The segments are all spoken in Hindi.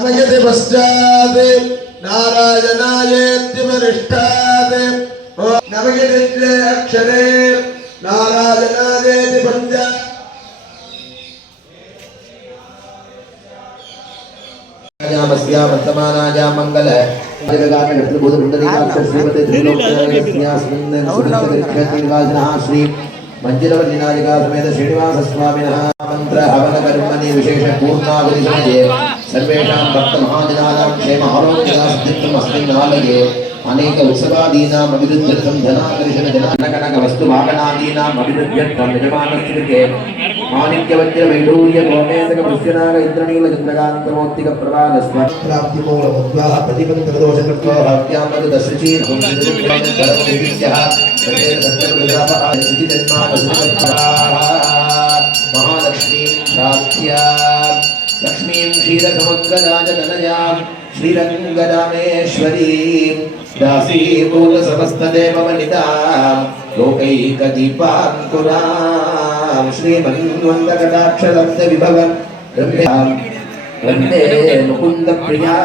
नमयति पश्चात् नारायणायेति वरिष्ठात् नमयति अक्षरे नारायणायेति पञ्चात् यामस्या वर्तमानाया मंगल जगगामि नृत्यबोध पुंडरीकाक्ष श्रीमते त्रिलोकनायकस्यास्मिन् सुरक्षितनिवासिनः श्री मंजिलवल्लीनायिका समेत श्रीनिवास स्वामिनः मंत्र हवन कर्मणि विशेष पूर्णाहुति समये सर्वेषां भक्त महाजनानां क्षेम आरोग्यसिद्धिम् अस्मिन् आलये अनेक उत्सवादीनाम् अभिवृद्ध्यर्थं धनाकर्षण जनकनक वस्तु वाहनादीनाम् अभिवृद्ध्यर्थं यजमानस्य कृते माणिक्यवज्र वैढूर्य गोमेतक पृष्ठनाग इंद्रनील चंद्रकांतमौक्तिक प्रभात प्राप्ति मूल मुद्वाह प्रतिबंध दोष कृत्वा हत्यामद दशची भूमिज्ञान कर्मविद्यः सतेन सत्यप्रजापः सिद्धिजन्मान सुखप्रभाः महालक्ष्मी प्राप्त्या लक्ष्मीं क्षीरसमुद्रराजतनयां श्रीरङ्गरामेश्वरीं दासीभूत समस्तदेवमनितां लोकैकदीपाङ्कुरां श्रीमन्वन्तकटाक्षलब्धविभवं वन्दे मुकुन्दप्रिया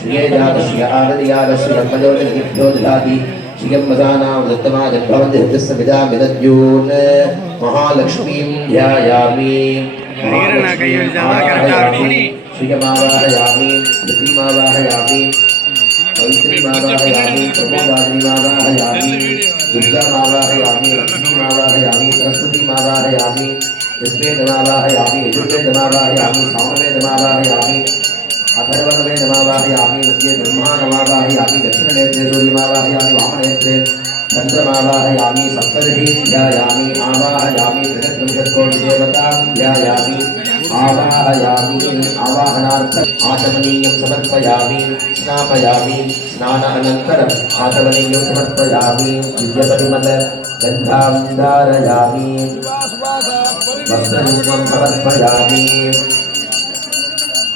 श्रियजातश्रिय आदर्यादश्रिय पदोनिभ्यो ददाति श्रियं वदानां दत्तमाजद्भवन्ति हृदस्य विदां विदद्योन् महालक्ष्मीं ध्यायामि श्रियमावाहयामि धृतिमावाहयामि पवित्रीमावाहयामि प्रमोदाद्रीमावाहयामि दुर्गामावाहयामि लक्ष्मीमावाहयामि सरस्वतीमावाहयामि ऋग्वेदमावाहयामि यजुर्वेदमावाहयामि सामवेदमावाहयामि अथर्वणवेदमावाहयामि मध्ये ब्रह्माणमावाहयामि दक्षिणनेत्रे सूर्यमावाहयामि वामनेत्रे चन्द्रमावाहयामि सप्तर्षीं ध्यायामि आवाहयामि त्रिशत्कोटिदेवतां ध्यायामि आवाहयामि आवाहनार्थम् आचमनीयं समर्पयामि स्नापयामि स्नानानन्तरम् आचमनीयं समर्पयामि दिव्यपरिमल गन्धां धारयामि वस्त्रयुग्मं समर्पयामि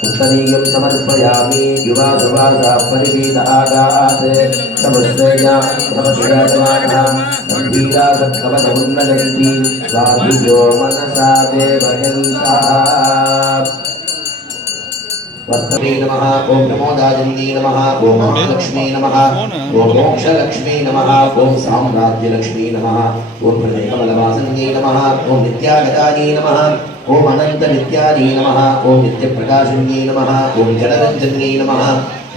उत्तरीयं समर्पयामि युवासुवासा परिवीत आगात् समश्रेया समश्रेयमानः गम्भीरासत्कवचमुन्नयन्ति स्वाधियो मनसा देवयन्तः वस्तवे नमः ओम प्रमोदाजन्ये नमः ओम महालक्ष्मी नमः ओम मोक्षलक्ष्मी नमः ओम साम्राज्यलक्ष्मी नमः ओम हृदयकमलवासन्ये नमः ओम नित्यागतायै नमः ओम अनंत नित्यायै नमः ओम नित्यप्रकाशिन्ये नमः ओम जलरञ्जन्ये नमः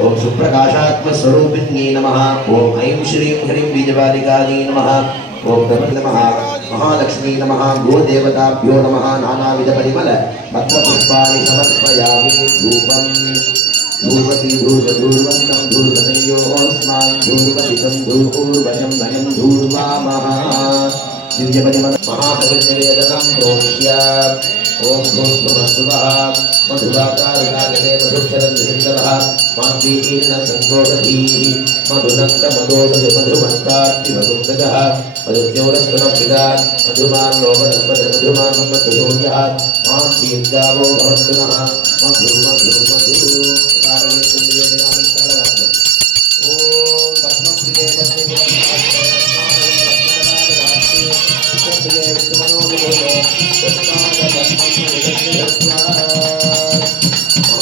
ओम सुप्रकाशात्मस्वरूपिण्ये नमः ओम ऐं श्रीं ह्रीं बीजबालिकायै नमः ओम नमः महालक्ष्मी नमः गोदेवताभ्यो नमः नानाविधपरिमल पत्रपुष्पाणि समर्पयामि धूपं धूर्वती धूर्वधूर्वन्तं धूर्वतयोस्मान् धूर्वतितं धूर्पूर्वशं वयं धूर्वामः दिव्यपरिमल महाहविर्निवेदनं प्रोक्ष्य ओम भूर्भुवस्सुवः मधुवातारुणागते मधुक्षरन्धुहिन्दवः माद्वीहीन सङ्गोदधीः मधुनक्तमदोषधु मधुमन्तार्तिमगुन्दगः मधुद्योरस्तमपिदात् मधुमान्नोपनस्पति मधुमान्मत्तसूर्यः मां दीर्घावो भवन्तु नः मधु मधु मधु कारयेन्द्रियाणि सकलवाक्यम् ॐ पद्मप्रिये पद्मप्रिये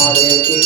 महादेव